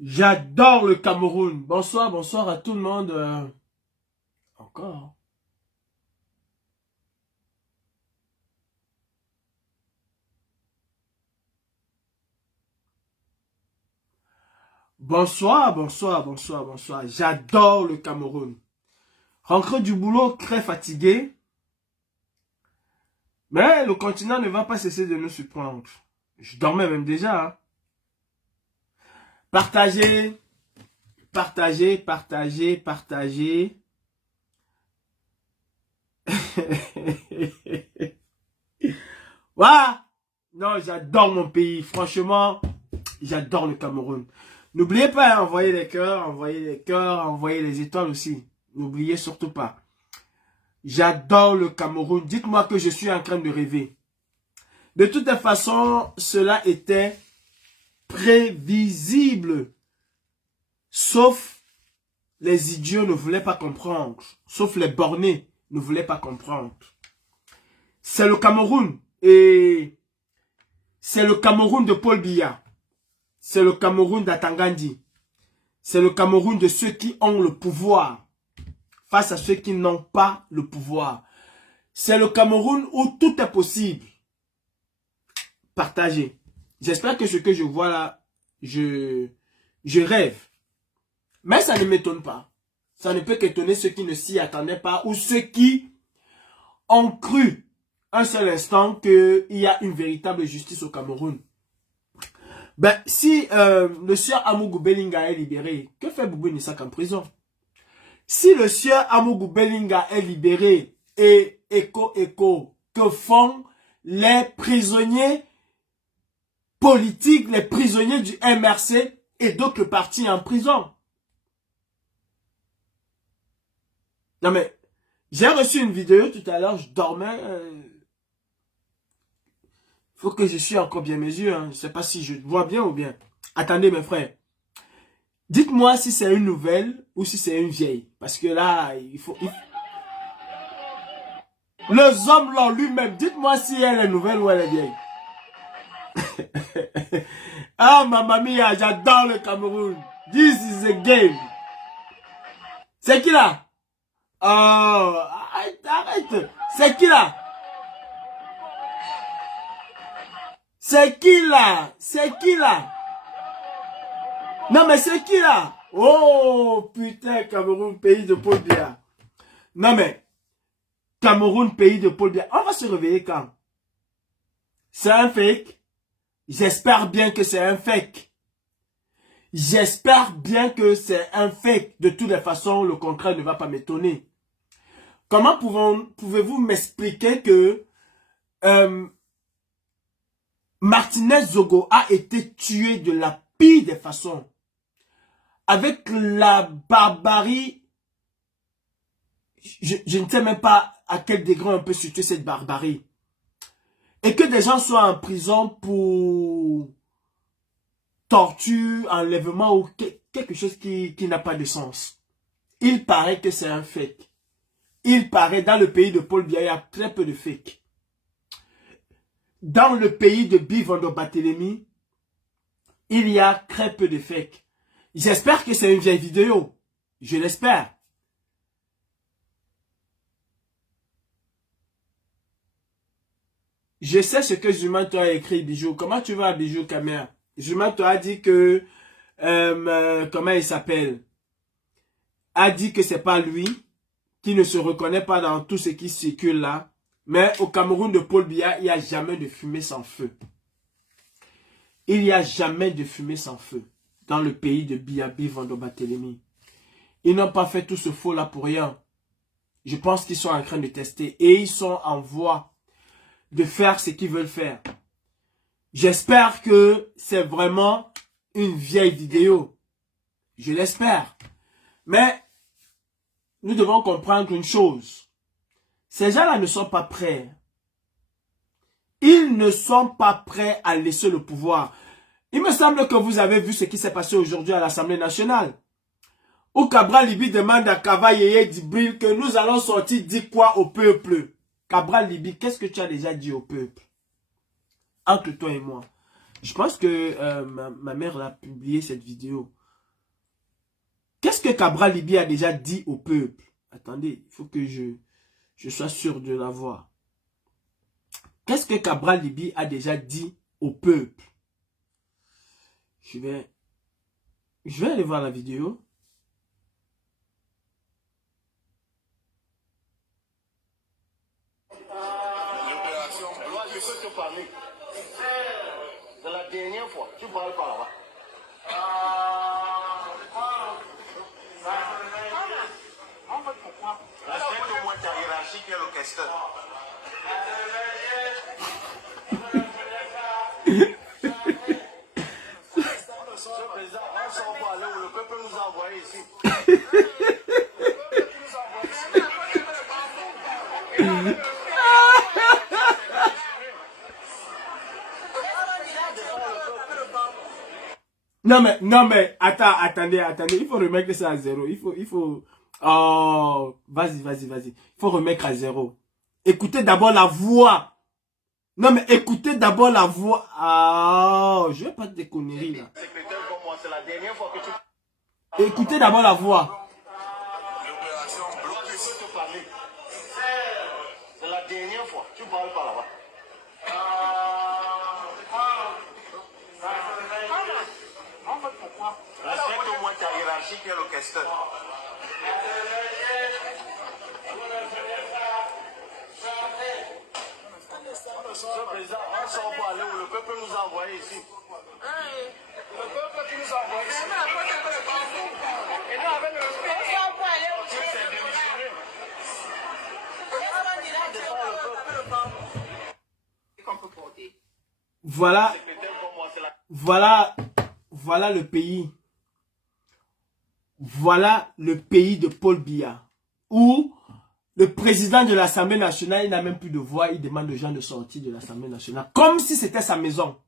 J'adore le Cameroun. Bonsoir, bonsoir à tout le monde. Encore. Bonsoir, bonsoir, bonsoir, bonsoir. J'adore le Cameroun. Rentré du boulot très fatigué. Mais le continent ne va pas cesser de nous surprendre. Je dormais même déjà. Hein. Partagez, partagez, partagez, partagez. Ouah! Non, j'adore mon pays. Franchement, j'adore le Cameroun. N'oubliez pas, envoyer les cœurs, envoyer les cœurs, envoyer les étoiles aussi. N'oubliez surtout pas. J'adore le Cameroun. Dites-moi que je suis en train de rêver. De toute façon, cela était prévisible. Sauf les idiots ne voulaient pas comprendre. Sauf les bornés ne voulaient pas comprendre. C'est le Cameroun. Et c'est le Cameroun de Paul Biya. C'est le Cameroun d'Atangandi. C'est le Cameroun de ceux qui ont le pouvoir face à ceux qui n'ont pas le pouvoir. C'est le Cameroun où tout est possible. Partagez. J'espère que ce que je vois là, je rêve. Mais ça ne m'étonne pas. Ça ne peut qu'étonner ceux qui ne s'y attendaient pas ou ceux qui ont cru un seul instant qu'il y a une véritable justice au Cameroun. Ben, si le sieur Amougou Bellinga est libéré, que fait Boubou Nissak en prison? Si le sieur Amougou Bellinga est libéré et que font les prisonniers politiques, les prisonniers du MRC et d'autres partis en prison? Non mais, j'ai reçu une vidéo tout à l'heure, je dormais. Faut que je suis encore bien mes yeux. Hein. Je ne sais pas si je vois bien ou bien. Attendez mes frères. Dites-moi si c'est une nouvelle ou si c'est une vieille. Parce que là, il faut... Le Zomlon lui-même, dites-moi si elle est nouvelle ou elle est vieille. Ah, mamma mia, j'adore le Cameroun. This is a game. C'est qui là? Oh, arrête, arrête. C'est qui là? C'est qui là? C'est qui là? Non mais c'est qui là? Oh putain, Cameroun, pays de Paul Biya. Non mais, Cameroun, pays de Paul Biya. On va se réveiller quand? C'est un fake? J'espère bien que c'est un fake. J'espère bien que c'est un fake. De toutes les façons, le contraire ne va pas m'étonner. Comment pouvez-vous m'expliquer que Martinez Zogo a été tué de la pire des façons? Avec la barbarie, je ne sais même pas à quel degré on peut situer cette barbarie. Et que des gens soient en prison pour torture, enlèvement ou quelque chose qui n'a pas de sens. Il paraît que c'est un fake. Il paraît, dans le pays de Paul Biya, il y a très peu de fake. Dans le pays de Bivando Barthélemy, il y a très peu de fake. J'espère que c'est une vieille vidéo. Je l'espère. Je sais ce que Zumanto a écrit, Bijou. Comment tu vas, Bijou Camer? Zumanto a dit que... comment il s'appelle? A dit que c'est pas lui, qui ne se reconnaît pas dans tout ce qui circule là. Mais au Cameroun de Paul Biya, il n'y a jamais de fumée sans feu. Il n'y a jamais de fumée sans feu. Dans le pays de Biya, Bivando Barthélemy. Ils n'ont pas fait tout ce faux là pour rien. Je pense qu'ils sont en train de tester. Et ils sont en voie de faire ce qu'ils veulent faire. J'espère que c'est vraiment une vieille vidéo. Je l'espère. Mais nous devons comprendre une chose. Ces gens-là ne sont pas prêts. Ils ne sont pas prêts à laisser le pouvoir. Il me semble que vous avez vu ce qui s'est passé aujourd'hui à l'Assemblée nationale. Où Cabral Libi demande à Kavaye Djibril que nous allons sortir dire quoi au peuple. Cabral Libi, qu'est-ce que tu as déjà dit au peuple? Entre toi et moi. Je pense que ma mère a publié cette vidéo. Qu'est-ce que Cabral Liby a déjà dit au peuple? Attendez, il faut que je sois sûr de la voir. Qu'est-ce que Cabral Liby a déjà dit au peuple? Je vais aller voir la vidéo. L'opération, moi je peux te parler. C'est la dernière fois, tu parles pas là-bas. Respecte au moins ta hiérarchie qui est le questeur. Monsieur le Président, on sort pour aller où le peuple nous a envoyé ici. Non mais, attendez, il faut remettre ça à zéro. Oh, vas-y. Il faut remettre à zéro. Écoutez d'abord la voix. Non mais écoutez d'abord la voix. Ah, je vais pas te conneries là. C'est la dernière fois que tu... Écoutez d'abord la voix. L'opération blocus. Je peux te parler. C'est la dernière fois, tu parles pas là-bas. Respecte au moins ta hiérarchie qui est le questeur. Monsieur le Président, on sort pour aller où le peuple nous a envoyé ici. Le peuple qui nous a envoyé ici. Et nous avec le respect, Dieu s'est démissionné. Voilà le pays. Voilà le pays de Paul Biya. Où le président de l'Assemblée nationale, il n'a même plus de voix. Il demande aux gens de sortir de l'Assemblée nationale. Comme si c'était sa maison.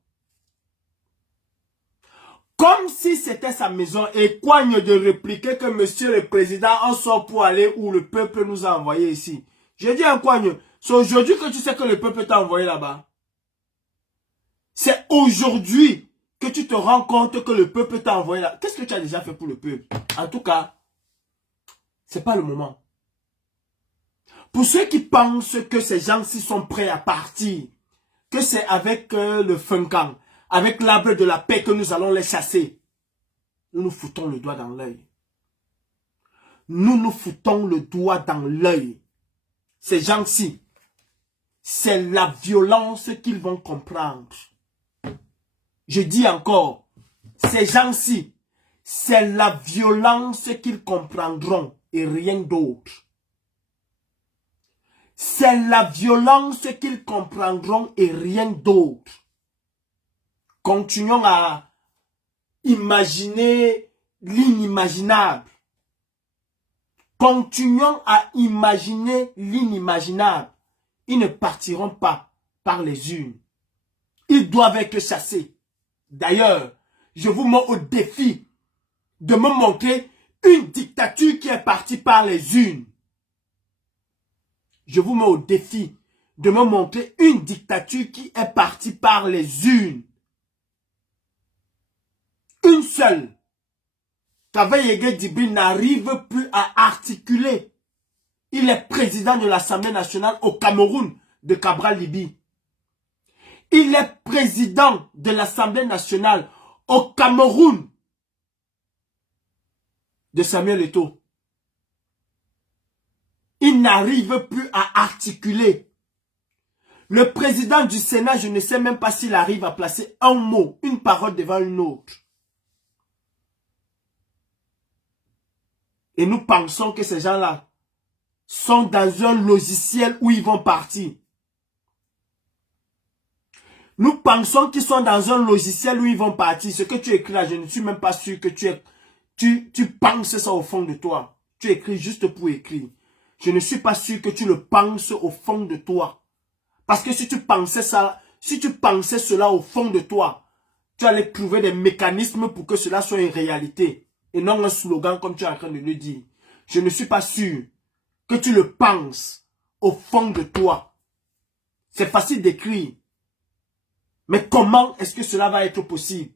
Comme si c'était sa maison. Et coigne de répliquer que monsieur le président, on sort pour aller où le peuple nous a envoyé ici. Je dis un coigne. C'est aujourd'hui que tu sais que le peuple t'a envoyé là-bas. C'est aujourd'hui que tu te rends compte que le peuple t'a envoyé là. Qu'est-ce que tu as déjà fait pour le peuple? En tout cas, c'est pas le moment. Pour ceux qui pensent que ces gens-ci sont prêts à partir, que c'est avec le Funkan, avec l'arbre de la paix que nous allons les chasser, nous nous foutons le doigt dans l'œil. Nous nous foutons le doigt dans l'œil. Ces gens-ci, c'est la violence qu'ils vont comprendre. Je dis encore, ces gens-ci, c'est la violence qu'ils comprendront et rien d'autre. C'est la violence qu'ils comprendront et rien d'autre. Continuons à imaginer l'inimaginable. Continuons à imaginer l'inimaginable. Ils ne partiront pas par les urnes. Ils doivent être chassés. D'ailleurs, je vous mets au défi de me montrer une dictature qui est partie par les urnes. Je vous mets au défi de me montrer une dictature qui est partie par les urnes. Une seule. Kavaye Djibril n'arrive plus à articuler. Il est président de l'Assemblée nationale au Cameroun de Cabral Liby. Il est président de l'Assemblée nationale au Cameroun de Samuel Eto'o. Il n'arrive plus à articuler. Le président du Sénat, je ne sais même pas s'il arrive à placer un mot, une parole devant une autre. Et nous pensons que ces gens-là sont dans un logiciel où ils vont partir. Nous pensons qu'ils sont dans un logiciel où ils vont partir. Ce que tu écris là, je ne suis même pas sûr que tu penses ça au fond de toi. Tu écris juste pour écrire. Je ne suis pas sûr que tu le penses au fond de toi. Parce que si tu pensais ça, si tu pensais cela au fond de toi, tu allais trouver des mécanismes pour que cela soit une réalité. Et non un slogan comme tu es en train de le dire. Je ne suis pas sûr que tu le penses au fond de toi. C'est facile d'écrire. Mais comment est-ce que cela va être possible?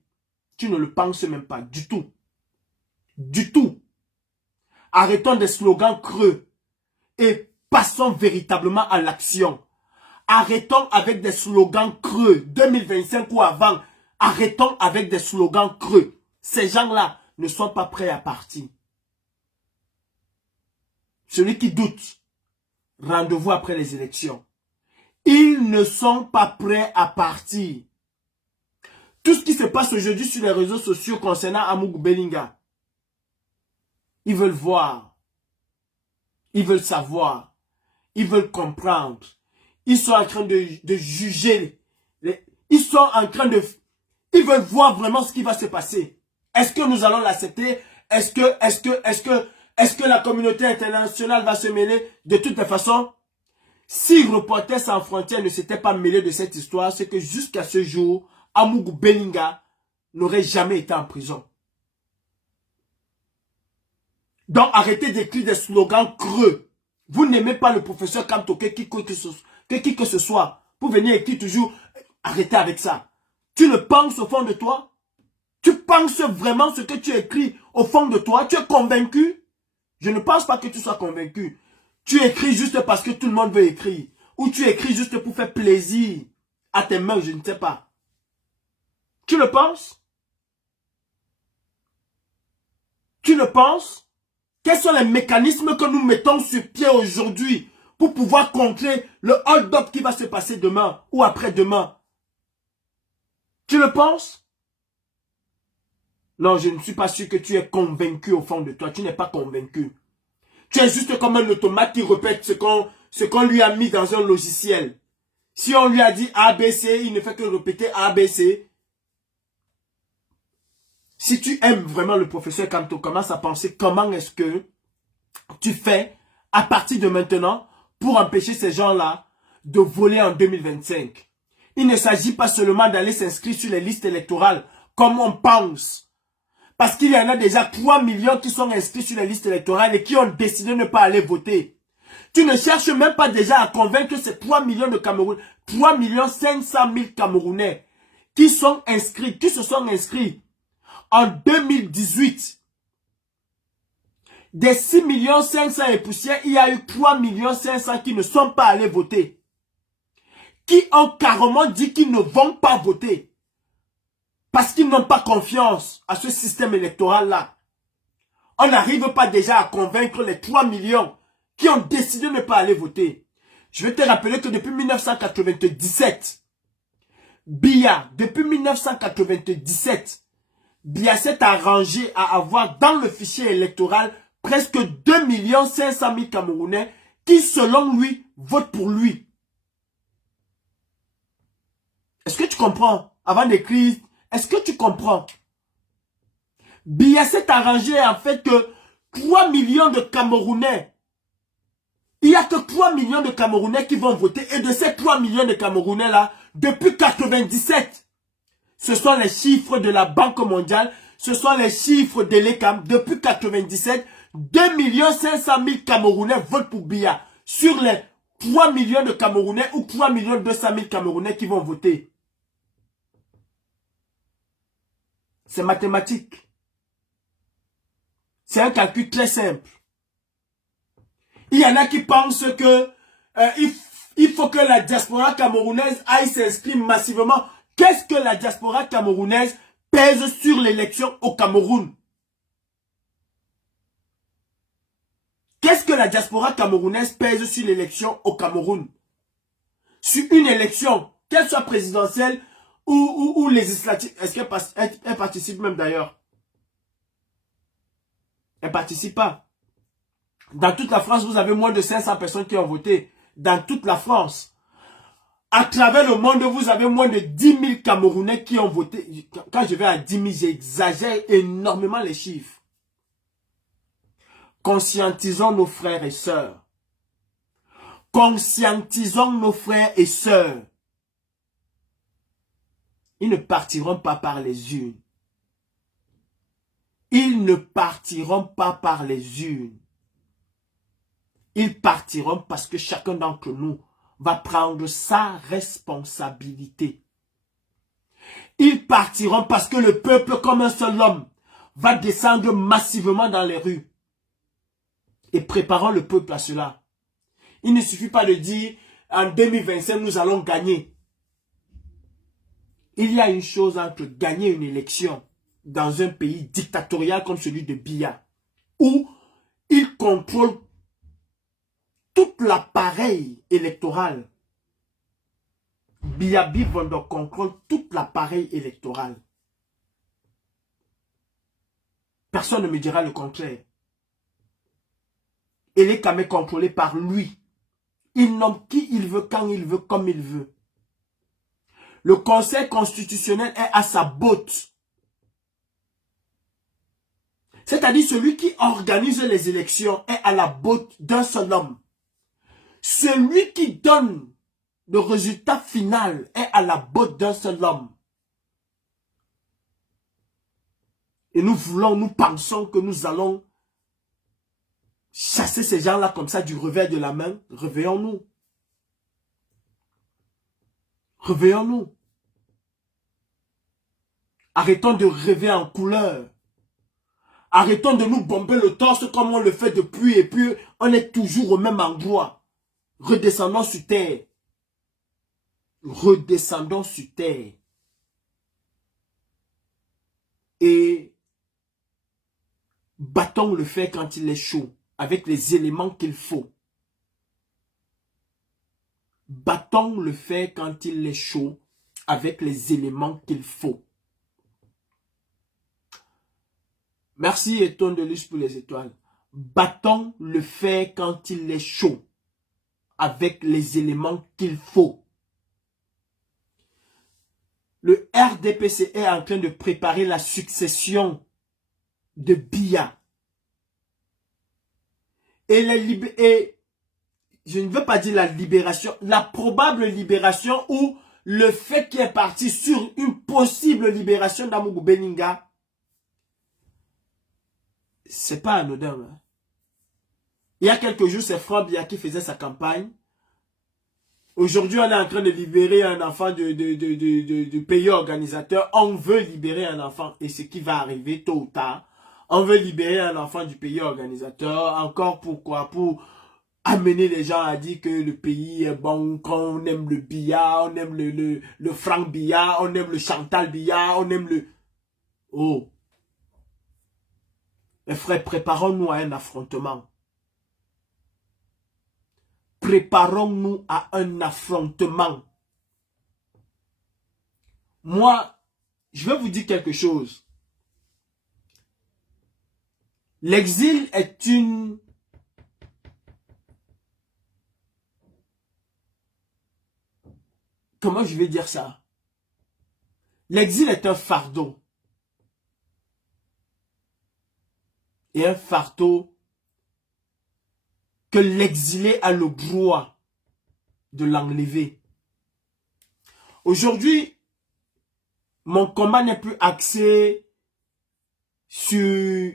Tu ne le penses même pas du tout. Du tout. Arrêtons des slogans creux et passons véritablement à l'action. Arrêtons avec des slogans creux, 2025 ou avant. Arrêtons avec des slogans creux. Ces gens-là ne sont pas prêts à partir. Celui qui doute, rendez-vous après les élections. Ils ne sont pas prêts à partir. Tout ce qui se passe aujourd'hui sur les réseaux sociaux concernant Amougou Bellinga, ils veulent voir, ils veulent savoir, ils veulent comprendre. Ils sont en train de juger. Ils sont en train de... Ils veulent voir vraiment ce qui va se passer. Est-ce que nous allons l'accepter? Est-ce que la communauté internationale va se mêler? De toutes les façons, si Reporters sans frontières ne s'était pas mêlé de cette histoire, c'est que jusqu'à ce jour, Amougou Bellinga n'aurait jamais été en prison. Donc arrêtez d'écrire des slogans creux. Vous n'aimez pas le professeur Kamtoke, qui que ce soit, pour venir écrire toujours, arrêtez avec ça. Tu le penses au fond de toi? Tu penses vraiment ce que tu écris au fond de toi? Tu es convaincu? Je ne pense pas que tu sois convaincu. Tu écris juste parce que tout le monde veut écrire. Ou tu écris juste pour faire plaisir à tes mains, je ne sais pas. Tu le penses? Tu le penses? Quels sont les mécanismes que nous mettons sur pied aujourd'hui pour pouvoir contrer le hold-up qui va se passer demain ou après-demain? Tu le penses? Non, je ne suis pas sûr que tu es convaincu au fond de toi. Tu n'es pas convaincu. Tu es juste comme un automate qui répète ce qu'on lui a mis dans un logiciel. Si on lui a dit ABC, il ne fait que répéter ABC. Si tu aimes vraiment le professeur Kamto, commence à penser comment est-ce que tu fais à partir de maintenant pour empêcher ces gens-là de voler en 2025. Il ne s'agit pas seulement d'aller s'inscrire sur les listes électorales comme on pense. Parce qu'il y en a déjà 3 millions qui sont inscrits sur les listes électorales et qui ont décidé de ne pas aller voter. Tu ne cherches même pas déjà à convaincre ces 3 millions de Camerounais, 3 500 000 Camerounais qui sont inscrits, qui se sont inscrits en 2018. Des 6 500 000 et poussières, il y a eu 3 500 000 qui ne sont pas allés voter. Qui ont carrément dit qu'ils ne vont pas voter. Parce qu'ils n'ont pas confiance à ce système électoral-là. On n'arrive pas déjà à convaincre les 3 millions qui ont décidé de ne pas aller voter. Je vais te rappeler que depuis 1997, Biya, depuis 1997, Biya s'est arrangé à avoir dans le fichier électoral presque 2 500 000 Camerounais qui, selon lui, votent pour lui. Est-ce que tu comprends? Avant d'écrire, est-ce que tu comprends? Biya s'est arrangé en fait que 3 millions de Camerounais, il n'y a que 3 millions de Camerounais qui vont voter. Et de ces 3 millions de Camerounais là, depuis 1997, ce sont les chiffres de la Banque mondiale, ce sont les chiffres de l'ECAM. Depuis 1997, 2 500 000 Camerounais votent pour Biya. Sur les 3 millions de Camerounais ou 3 200 000 Camerounais qui vont voter. C'est mathématique. C'est un calcul très simple. Il y en a qui pensent que il faut que la diaspora camerounaise aille s'inscrire massivement. Qu'est-ce que la diaspora camerounaise pèse sur l'élection au Cameroun? Qu'est-ce que la diaspora camerounaise pèse sur l'élection au Cameroun? Sur une élection, qu'elle soit présidentielle ou législative. Est-ce qu'elle participe même d'ailleurs? Elle ne participe pas. Dans toute la France, vous avez moins de 500 personnes qui ont voté. Dans toute la France. À travers le monde, vous avez moins de 10 000 Camerounais qui ont voté. Quand je vais à 10 000, j'exagère énormément les chiffres. Conscientisons nos frères et sœurs. Conscientisons nos frères et sœurs. Ils ne partiront pas par les urnes. Ils ne partiront pas par les urnes. Ils partiront parce que chacun d'entre nous va prendre sa responsabilité. Ils partiront parce que le peuple, comme un seul homme, va descendre massivement dans les rues. Et préparons le peuple à cela. Il ne suffit pas de dire, en 2025, nous allons gagner. Il y a une chose entre gagner une élection dans un pays dictatorial comme celui de Biya, où il contrôle tout l'appareil électoral. Biya Bivanda contrôle tout l'appareil électoral. Personne ne me dira le contraire. Il est quand même contrôlé par lui. Il nomme qui il veut, quand il veut, comme il veut. Le Conseil constitutionnel est à sa botte. C'est-à-dire celui qui organise les élections est à la botte d'un seul homme. Celui qui donne le résultat final est à la botte d'un seul homme. Et nous pensons que nous allons chasser ces gens-là comme ça du revers de la main. Réveillons-nous. Réveillons-nous. Arrêtons de rêver en couleur. Arrêtons de nous bomber le torse comme on le fait depuis et puis on est toujours au même endroit. Redescendons sur terre. Redescendons sur terre. Et battons le fer quand il est chaud, avec les éléments qu'il faut. Battons le fer quand il est chaud, avec les éléments qu'il faut. Merci Eton de Luce pour les étoiles. Battons le fer quand il est chaud, avec les éléments qu'il faut. Le RDPC est en train de préparer la succession de Biya. Et je ne veux pas dire la libération, la probable libération ou le fait qu'il est parti sur une possible libération d'Amougou Beninga, c'est pas anodin. Hein? Il y a quelques jours, c'est Franck Biya qui faisait sa campagne. Aujourd'hui, on est en train de libérer un enfant du pays organisateur. On veut libérer un enfant. Et ce qui va arriver tôt ou tard. On veut libérer un enfant du pays organisateur. Encore pourquoi? Pour amener les gens à dire que le pays est bon, qu'on aime le Biya, on aime le Franck Biya, on aime le Chantal Biya, on aime le... Oh! Mes frères, préparons-nous à un affrontement. Préparons-nous à un affrontement. Moi, je vais vous dire quelque chose. L'exil est une... Comment je vais dire ça? L'exil est un fardeau. Et un fardeau que l'exilé a le droit de l'enlever. Aujourd'hui, mon combat n'est plus axé sur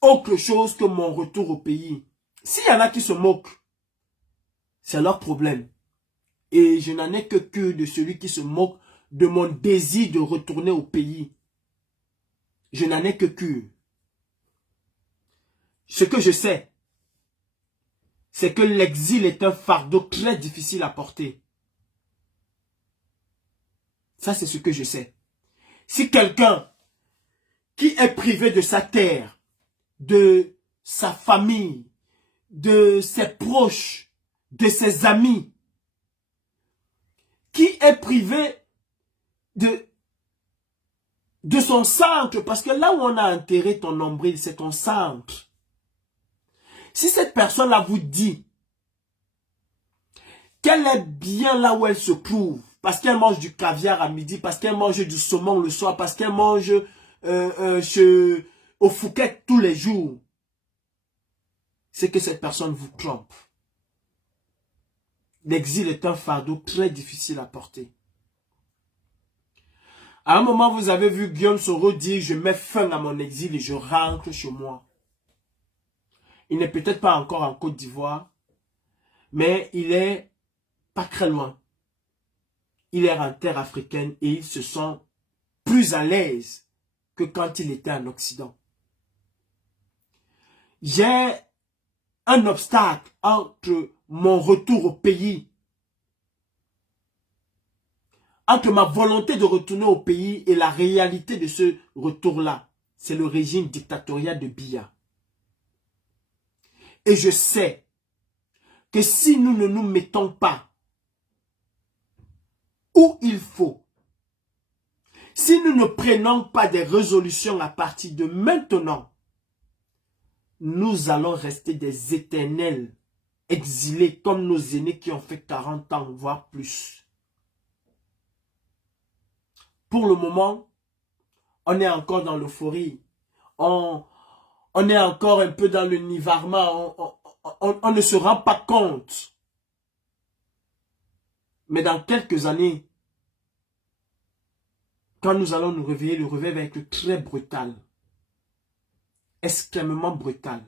autre chose que mon retour au pays. S'il y en a qui se moquent, c'est leur problème. Et je n'en ai que de celui qui se moque de mon désir de retourner au pays. Je n'en ai que. Ce que je sais, c'est que l'exil est un fardeau très difficile à porter. Ça, c'est ce que je sais. Si quelqu'un qui est privé de sa terre, de sa famille, de ses proches, de ses amis, qui est privé de son centre, parce que là où on a enterré ton nombril, c'est ton centre. Si cette personne-là vous dit qu'elle est bien là où elle se trouve, parce qu'elle mange du caviar à midi, parce qu'elle mange du saumon le soir, parce qu'elle mange au Fouquet tous les jours, c'est que cette personne vous trompe. L'exil est un fardeau très difficile à porter. À un moment, vous avez vu Guillaume Soro dire « Je mets fin à mon exil et je rentre chez moi ». Il n'est peut-être pas encore en Côte d'Ivoire, mais il est pas très loin. il est en terre africaine et il se sent plus à l'aise que quand il était en Occident. J'ai un obstacle entre mon retour au pays, entre ma volonté de retourner au pays et la réalité de ce retour-là. C'est le régime dictatorial de Biya. Et je sais que si nous ne nous mettons pas où il faut, si nous ne prenons pas des résolutions à partir de maintenant, nous allons rester des éternels exilés comme nos aînés qui ont fait 40 ans, voire plus. Pour le moment, on est encore dans l'euphorie. On est encore un peu dans le nirvana. On ne se rend pas compte. Mais dans quelques années, quand nous allons nous réveiller, le réveil va être très brutal. Extrêmement brutal.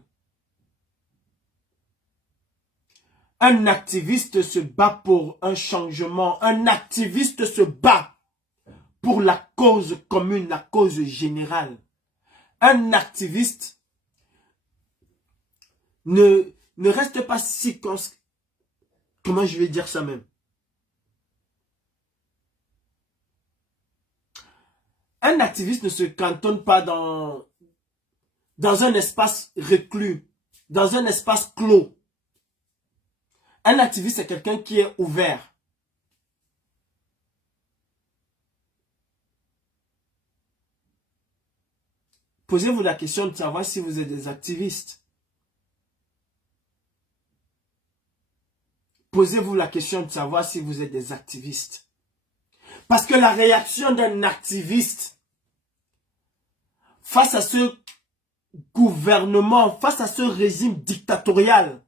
Un activiste se bat pour un changement. Un activiste se bat pour la cause commune, la cause générale. Un activiste ne reste pas si... Comment je vais dire ça même? Un activiste ne se cantonne pas dans un espace reclus, dans un espace clos. Un activiste, c'est quelqu'un qui est ouvert. Posez-vous la question de savoir si vous êtes des activistes. Posez-vous la question de savoir si vous êtes des activistes. Parce que la réaction d'un activiste face à ce gouvernement, face à ce régime dictatorial,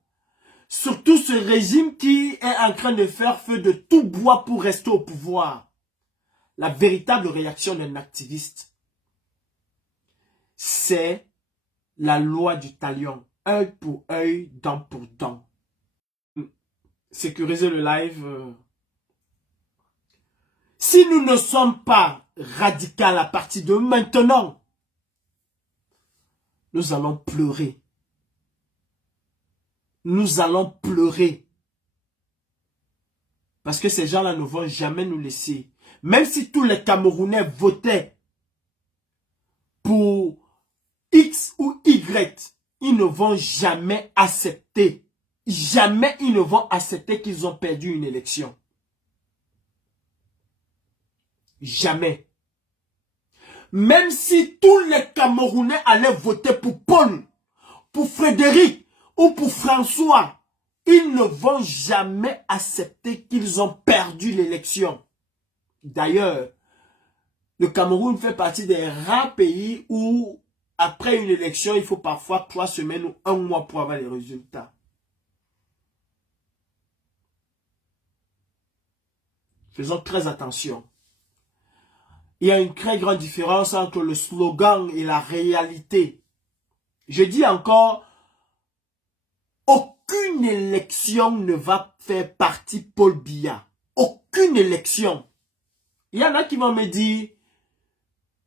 surtout ce régime qui est en train de faire feu de tout bois pour rester au pouvoir, la véritable réaction d'un activiste, c'est la loi du talion. Œil pour œil, dent pour dent. Sécuriser le live. Si nous ne sommes pas radicaux à partir de maintenant, nous allons pleurer. Nous allons pleurer. Parce que ces gens-là ne vont jamais nous laisser. Même si tous les Camerounais votaient pour X ou Y, ils ne vont jamais accepter. Jamais ils ne vont accepter qu'ils ont perdu une élection. Jamais. Même si tous les Camerounais allaient voter pour Paul, pour Frédéric ou pour François, ils ne vont jamais accepter qu'ils ont perdu l'élection. D'ailleurs, le Cameroun fait partie des rares pays où, après une élection, il faut parfois 3 semaines ou 1 mois pour avoir les résultats. Faisons très attention. Il y a une très grande différence entre le slogan et la réalité. Je dis encore, aucune élection ne va faire partie Paul Biya. Aucune élection. Il y en a qui vont me dire,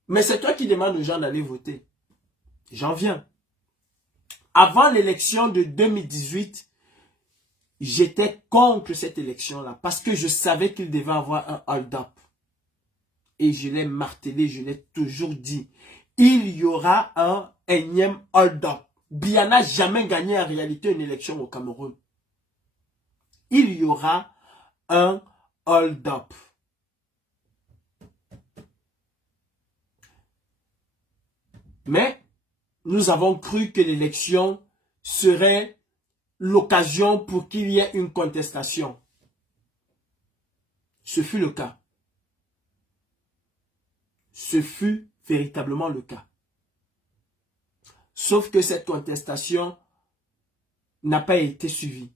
mais c'est toi qui demandes aux gens d'aller voter. J'en viens. Avant l'élection de 2018, j'étais contre cette élection-là parce que je savais qu'il devait avoir un hold-up. Et je l'ai martelé, je l'ai toujours dit. Il y aura un énième hold-up. Biya n'a jamais gagné en réalité une élection au Cameroun. Il y aura un hold-up. Mais nous avons cru que l'élection serait l'occasion pour qu'il y ait une contestation. Ce fut le cas. Ce fut véritablement le cas. Sauf que cette contestation n'a pas été suivie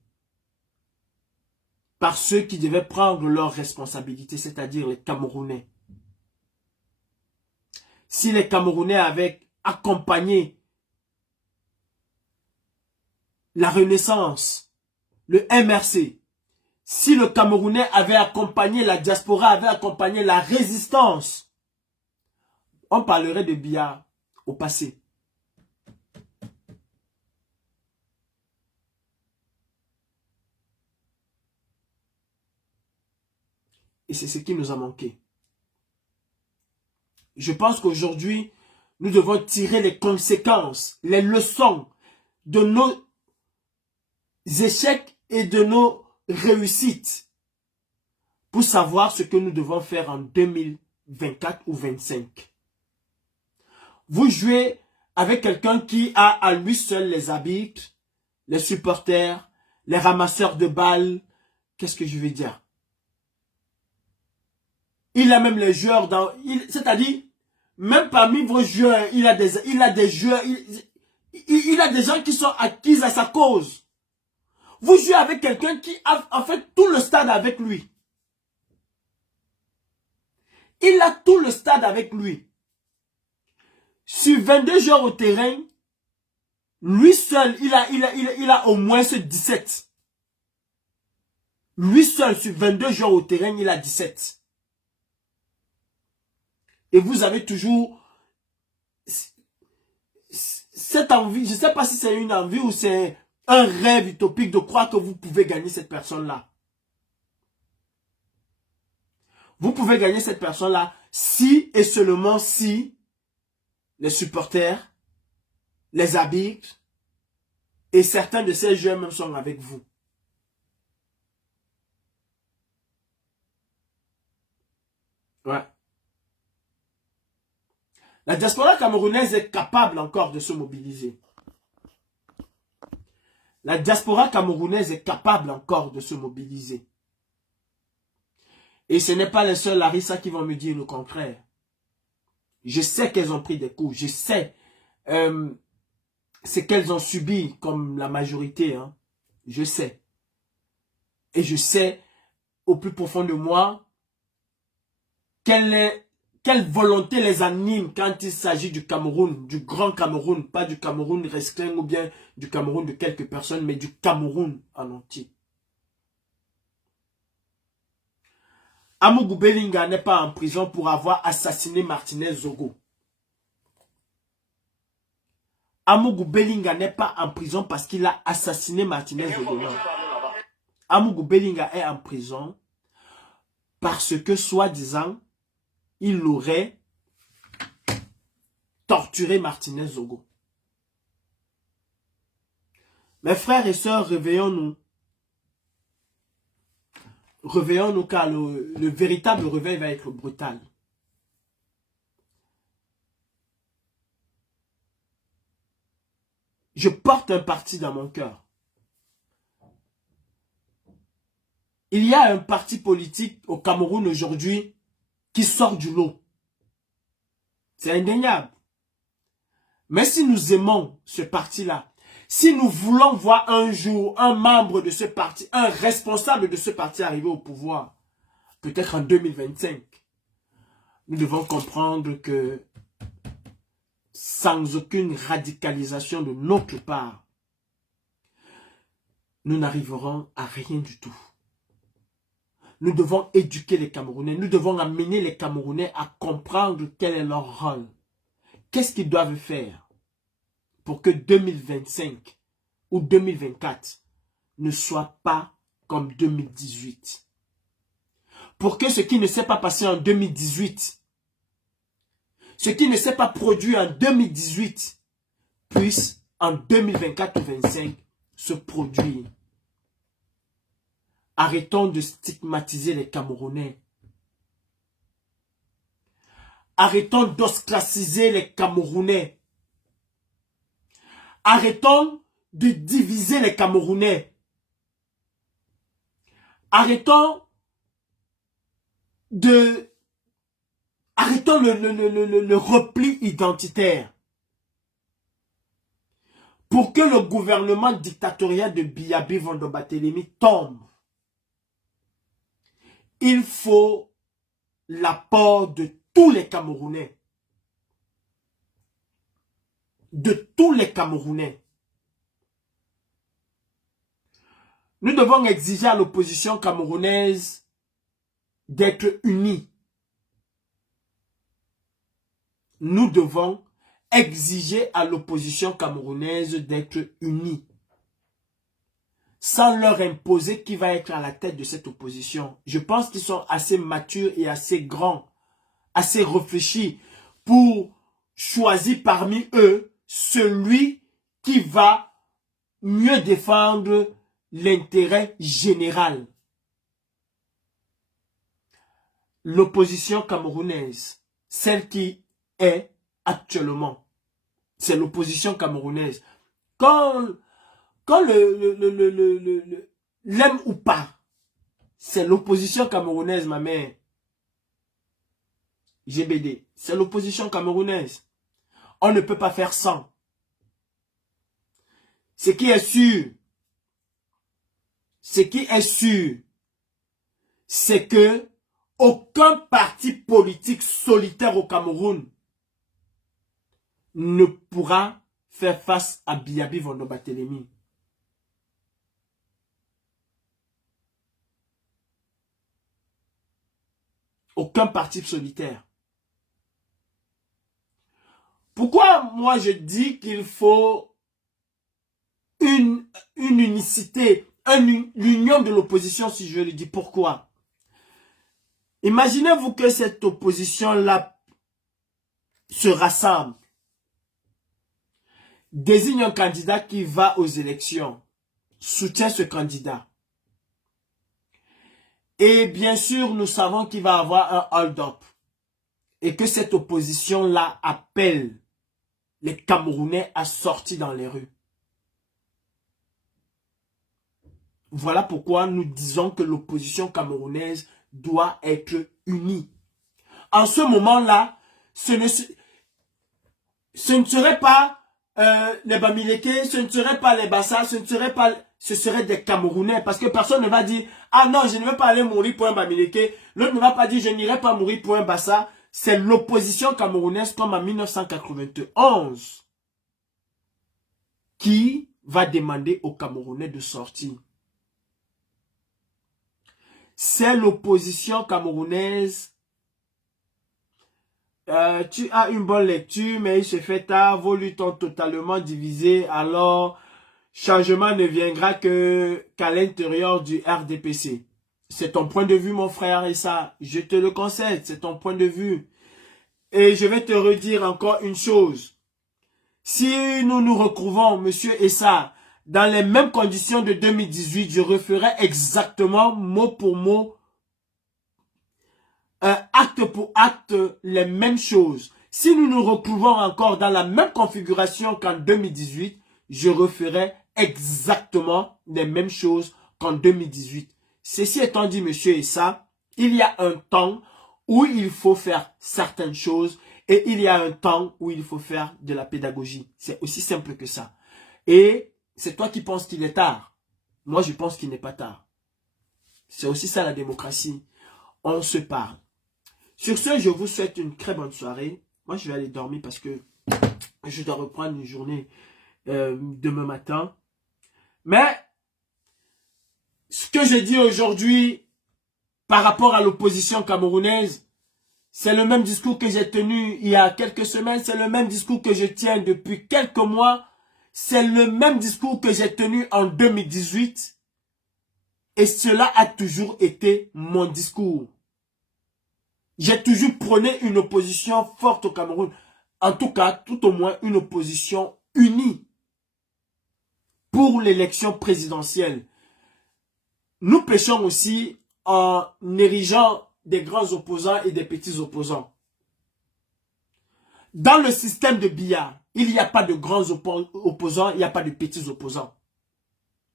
par ceux qui devaient prendre leurs responsabilités, c'est-à-dire les Camerounais. Si les Camerounais avaient accompagné la Renaissance, le MRC, si le Camerounais avait accompagné la diaspora, avait accompagné la résistance, on parlerait de Biya au passé. Et c'est ce qui nous a manqué. Je pense qu'aujourd'hui, nous devons tirer les conséquences, les leçons de nos échecs et de nos réussites pour savoir ce que nous devons faire en 2024 ou 2025. Vous jouez avec quelqu'un qui a à lui seul les arbitres, les supporters, les ramasseurs de balles. Qu'est-ce que je vais dire? Il a même les joueurs dans... C'est-à-dire, même parmi vos joueurs, il a des joueurs, il a des gens qui sont acquis à sa cause. Vous jouez avec quelqu'un qui a en fait tout le stade avec lui. Il a tout le stade avec lui. Sur 22 joueurs au terrain, lui seul, il a au moins ce 17. Lui seul, sur 22 joueurs au terrain, il a 17. Et vous avez toujours cette envie, je ne sais pas si c'est une envie ou c'est un rêve utopique de croire que vous pouvez gagner cette personne-là. Vous pouvez gagner cette personne-là si et seulement si les supporters, les arbitres et certains de ces joueurs même sont avec vous. Ouais. La diaspora camerounaise est capable encore de se mobiliser. La diaspora camerounaise est capable encore de se mobiliser. Et ce n'est pas les seuls Larissa qui vont me dire le contraire. Je sais qu'elles ont pris des coups. Je sais ce qu'elles ont subi comme la majorité. Hein. Je sais. Et je sais au plus profond de moi quelle volonté les anime quand il s'agit du Cameroun, du grand Cameroun, pas du Cameroun restreint ou bien du Cameroun de quelques personnes, mais du Cameroun en entier. Amougou Bellinga n'est pas en prison pour avoir assassiné Martinez Zogo. Amougou Bellinga n'est pas en prison parce qu'il a assassiné Martinez Zogo. Amougou Bellinga est en prison parce que, soi-disant, il aurait torturé Martinez Zogo. Mes frères et sœurs, réveillons-nous. Réveillons-nous car le véritable réveil va être brutal. Je porte un parti dans mon cœur. Il y a un parti politique au Cameroun aujourd'hui qui sort du lot. C'est indéniable. Mais si nous aimons ce parti-là, si nous voulons voir un jour un membre de ce parti, un responsable de ce parti arriver au pouvoir, peut-être en 2025, nous devons comprendre que sans aucune radicalisation de notre part, nous n'arriverons à rien du tout. Nous devons éduquer les Camerounais. Nous devons amener les Camerounais à comprendre quel est leur rôle. Qu'est-ce qu'ils doivent faire pour que 2025 ou 2024 ne soit pas comme 2018. Pour que ce qui ne s'est pas passé en 2018, ce qui ne s'est pas produit en 2018, puisse en 2024 ou 2025 se produire. Arrêtons de stigmatiser les Camerounais. Arrêtons d'ostraciser les Camerounais. Arrêtons de diviser les Camerounais. Arrêtons le repli identitaire. Pour que le gouvernement dictatorial de Biyabi Vondo Barthélémy tombe, il faut l'apport de tous les Camerounais. De tous les Camerounais. Nous devons exiger à l'opposition camerounaise d'être unie. Nous devons exiger à l'opposition camerounaise d'être unie. Sans leur imposer qui va être à la tête de cette opposition. Je pense qu'ils sont assez matures et assez grands, assez réfléchis pour choisir parmi eux celui qui va mieux défendre l'intérêt général. L'opposition camerounaise, celle qui est actuellement, c'est l'opposition camerounaise. Quand l'aime ou pas, c'est l'opposition camerounaise, ma mère. GBD, c'est l'opposition camerounaise. On ne peut pas faire sans. Ce qui est sûr, c'est que aucun parti politique solitaire au Cameroun ne pourra faire face à Biabi Vondo-Barthélemy. Aucun parti solitaire. Pourquoi moi je dis qu'il faut une unicité, l'union de l'opposition, si je le dis. Pourquoi? Imaginez-vous que cette opposition-là se rassemble, désigne un candidat qui va aux élections, soutient ce candidat. Et bien sûr, nous savons qu'il va avoir un hold-up. Et que cette opposition-là appelle les Camerounais à sortir dans les rues. Voilà pourquoi nous disons que l'opposition camerounaise doit être unie. En ce moment-là, ce ne serait pas les Bamileke, ce ne serait pas les Bassa, ce serait des Camerounais. Parce que personne ne va dire, ah non, je ne vais pas aller mourir pour un Bamileke. L'autre ne va pas dire, je n'irai pas mourir pour un Bassa. C'est l'opposition camerounaise comme en 1991 qui va demander aux Camerounais de sortir. C'est l'opposition camerounaise. Tu as une bonne lecture, mais il se fait tard. Vos luttes ont totalement divisé. Alors, changement ne viendra qu'à l'intérieur du RDPC. C'est ton point de vue, mon frère, et ça, je te le concède. C'est ton point de vue. Et je vais te redire encore une chose. Si nous nous retrouvons, monsieur Essa, dans les mêmes conditions de 2018, je referai exactement mot pour mot, acte pour acte, les mêmes choses. Si nous nous retrouvons encore dans la même configuration qu'en 2018, je referai exactement les mêmes choses qu'en 2018. Ceci étant dit, monsieur Essa, il y a un temps où il faut faire certaines choses et il y a un temps où il faut faire de la pédagogie. C'est aussi simple que ça. Et c'est toi qui penses qu'il est tard. Moi, je pense qu'il n'est pas tard. C'est aussi ça la démocratie. On se parle. Sur ce, je vous souhaite une très bonne soirée. Moi, je vais aller dormir parce que je dois reprendre une journée demain matin. Mais ce que je dis aujourd'hui par rapport à l'opposition camerounaise, c'est le même discours que j'ai tenu il y a quelques semaines. C'est le même discours que je tiens depuis quelques mois. C'est le même discours que j'ai tenu en 2018. Et cela a toujours été mon discours. J'ai toujours prôné une opposition forte au Cameroun. En tout cas, tout au moins une opposition unie pour l'élection présidentielle. Nous péchons aussi en érigeant des grands opposants et des petits opposants. Dans le système de Biya, il n'y a pas de grands opposants, il n'y a pas de petits opposants.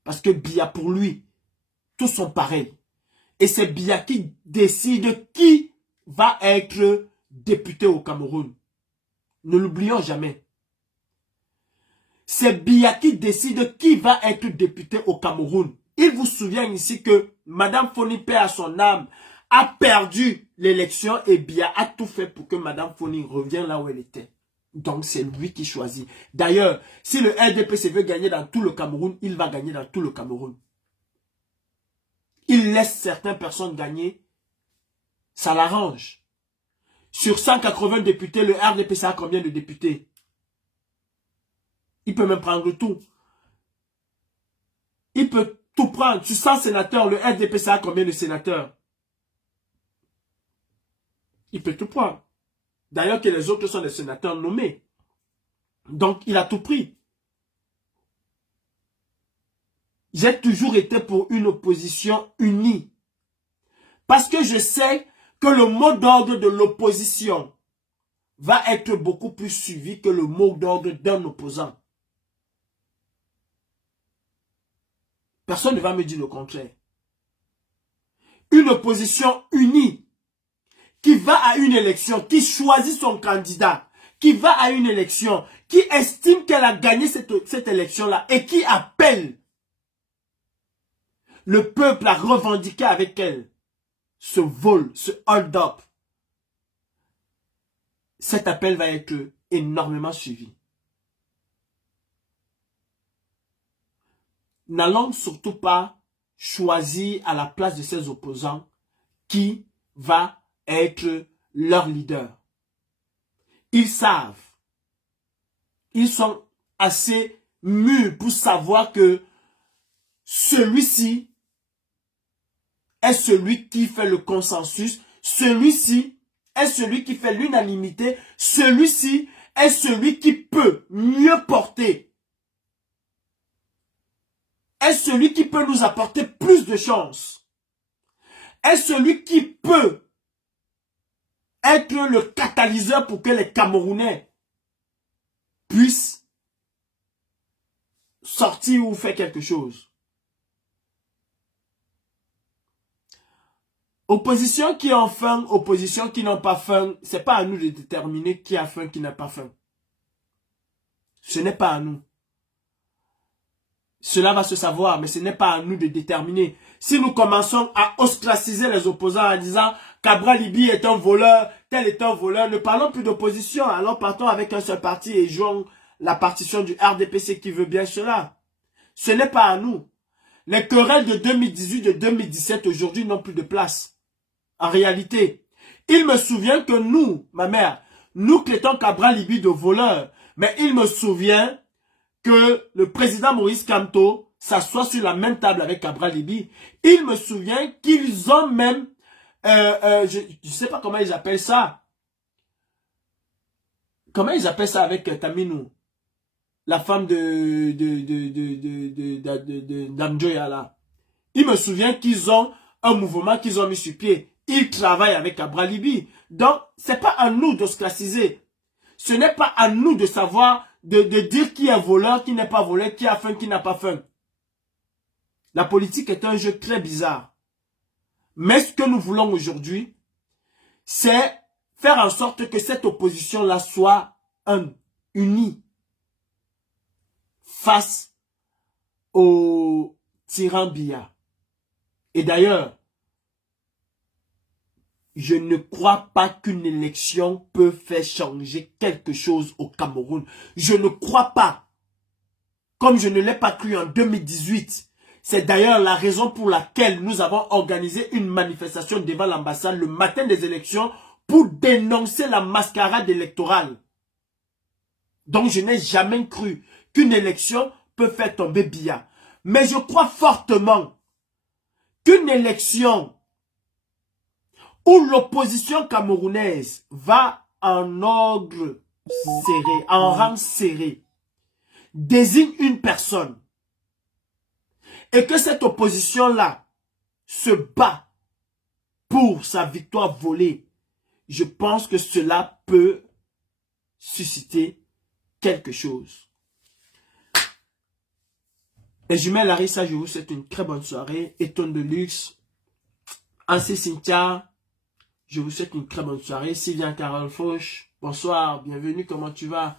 Parce que Biya, pour lui, tous sont pareils. Et c'est Biya qui décide qui va être député au Cameroun. Ne l'oublions jamais. C'est Biya qui décide qui va être député au Cameroun. Il vous souvient ici que Madame Foni, paix à son âme, a perdu l'élection et Biya a tout fait pour que Madame Foni revienne là où elle était. Donc c'est lui qui choisit. D'ailleurs, si le RDPC veut gagner dans tout le Cameroun, il va gagner dans tout le Cameroun. il laisse certaines personnes gagner, ça l'arrange. Sur 180 députés, le RDPC a combien de députés? Il peut même prendre tout. Il peut tout prendre. Sur 100 sénateurs, le RDPC a combien de sénateurs? Il peut tout prendre. D'ailleurs que les autres sont des sénateurs nommés. Donc, il a tout pris. J'ai toujours été pour une opposition unie. Parce que je sais que le mot d'ordre de l'opposition va être beaucoup plus suivi que le mot d'ordre d'un opposant. Personne ne va me dire le contraire. Une opposition unie qui va à une élection, qui choisit son candidat, qui va à une élection, qui estime qu'elle a gagné cette élection-là et qui appelle le peuple à revendiquer avec elle ce vol, ce hold-up. Cet appel va être énormément suivi. N'allons surtout pas choisir à la place de ces opposants qui va être leur leader. Ils savent. Ils sont assez mûrs pour savoir que celui-ci est celui qui fait le consensus. Celui-ci est celui qui fait l'unanimité. Celui-ci est celui qui peut mieux porter. Est celui qui peut nous apporter plus de chance. Est celui qui peut être le catalyseur pour que les Camerounais puissent sortir ou faire quelque chose. Opposition qui ont faim, opposition qui n'ont pas faim, c'est pas à nous de déterminer qui a faim, qui n'a pas faim. Ce n'est pas à nous. Cela va se savoir, mais ce n'est pas à nous de déterminer. Si nous commençons à ostraciser les opposants en disant Cabral Libi est un voleur, tel est un voleur, ne parlons plus d'opposition. Alors partons avec un seul parti et jouons la partition du RDPC qui veut bien cela. Ce n'est pas à nous. Les querelles de 2018, de 2017 aujourd'hui n'ont plus de place. En réalité, il me souvient que nous, ma mère, nous traitons Cabral Libi de voleur. Mais il me souvient que le président Maurice Kamto s'assoit sur la même table avec Cabral Libi. Il me souvient qu'ils ont même, je ne sais pas comment ils appellent ça. Comment ils appellent ça avec Taminou, la femme d'Amjoya là. Il me souvient qu'ils ont un mouvement qu'ils ont mis sur pied. Ils travaillent avec Cabral Libi. Donc, c'est pas à nous d'ostraciser. Ce n'est pas à nous de savoir, de dire qui est voleur, qui n'est pas voleur, qui a faim, qui n'a pas faim. La politique est un jeu très bizarre. Mais ce que nous voulons aujourd'hui, c'est faire en sorte que cette opposition-là soit unie face au tyran Biya. Et d'ailleurs, je ne crois pas qu'une élection peut faire changer quelque chose au Cameroun. Je ne crois pas. Comme je ne l'ai pas cru en 2018. C'est d'ailleurs la raison pour laquelle nous avons organisé une manifestation devant l'ambassade le matin des élections pour dénoncer la mascarade électorale. Donc je n'ai jamais cru qu'une élection peut faire tomber Biya. Mais je crois fortement qu'une élection où l'opposition camerounaise va en ordre serré, en rang serré, désigne une personne et que cette opposition-là se bat pour sa victoire volée, je pense que cela peut susciter quelque chose. Et jumelle Larissa, je vous souhaite une très bonne soirée. Eton de luxe. Ancy Cynthia, je vous souhaite une très bonne soirée. Sylvain Carole Fauche, bonsoir, bienvenue, comment tu vas?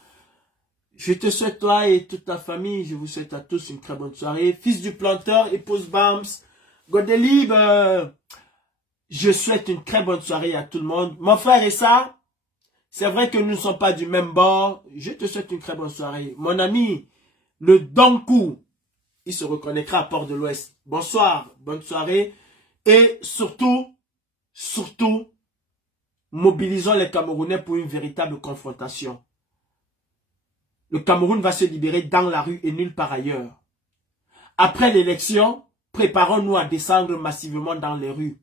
Je te souhaite, toi et toute ta famille, je vous souhaite à tous une très bonne soirée. Fils du planteur, épouse Bams, Godelib, je souhaite une très bonne soirée à tout le monde. Mon frère Essa, c'est vrai que nous ne sommes pas du même bord, je te souhaite une très bonne soirée. Mon ami, le Donkou, il se reconnaîtra à Port de l'Ouest. Bonsoir, bonne soirée. Et surtout, mobilisons les Camerounais pour une véritable confrontation. Le Cameroun va se libérer dans la rue et nulle part ailleurs. Après l'élection, préparons-nous à descendre massivement dans les rues.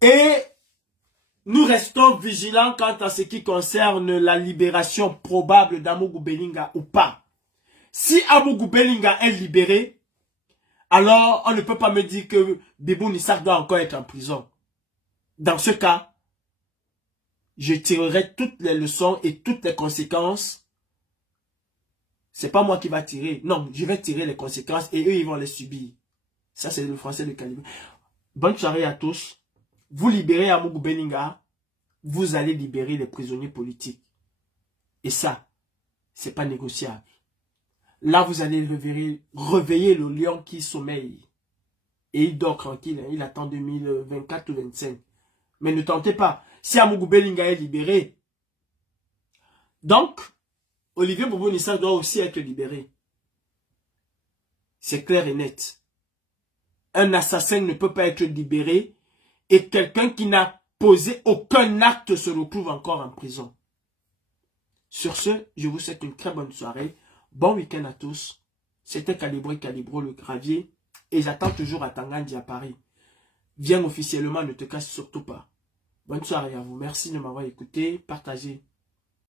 Et nous restons vigilants quant à ce qui concerne la libération probable d'Amougou Bellinga ou pas. Si Amougou Bellinga est libéré, alors on ne peut pas me dire que Bibou Nissak doit encore être en prison. Dans ce cas, je tirerai toutes les leçons et toutes les conséquences. C'est pas moi qui va tirer. Non, je vais tirer les conséquences et eux, ils vont les subir. Ça, c'est le français de calibre. Bonne soirée à tous. Vous libérez Amougou Bellinga, vous allez libérer les prisonniers politiques. Et ça, c'est pas négociable. Là, vous allez réveiller le lion qui sommeille. Et il dort tranquille, hein. Il attend 2024 ou 2025. Mais ne tentez pas. Si Amougou Bellinga est libéré, donc, Olivier Bobo Nissak doit aussi être libéré. C'est clair et net. Un assassin ne peut pas être libéré et quelqu'un qui n'a posé aucun acte se retrouve encore en prison. Sur ce, je vous souhaite une très bonne soirée. Bon week-end à tous. C'était Calibré Calibro le gravier. Et j'attends toujours à Tangandi à Paris. Viens officiellement, ne te casse surtout pas. Bonne soirée à vous. Merci de m'avoir écouté. Partagez.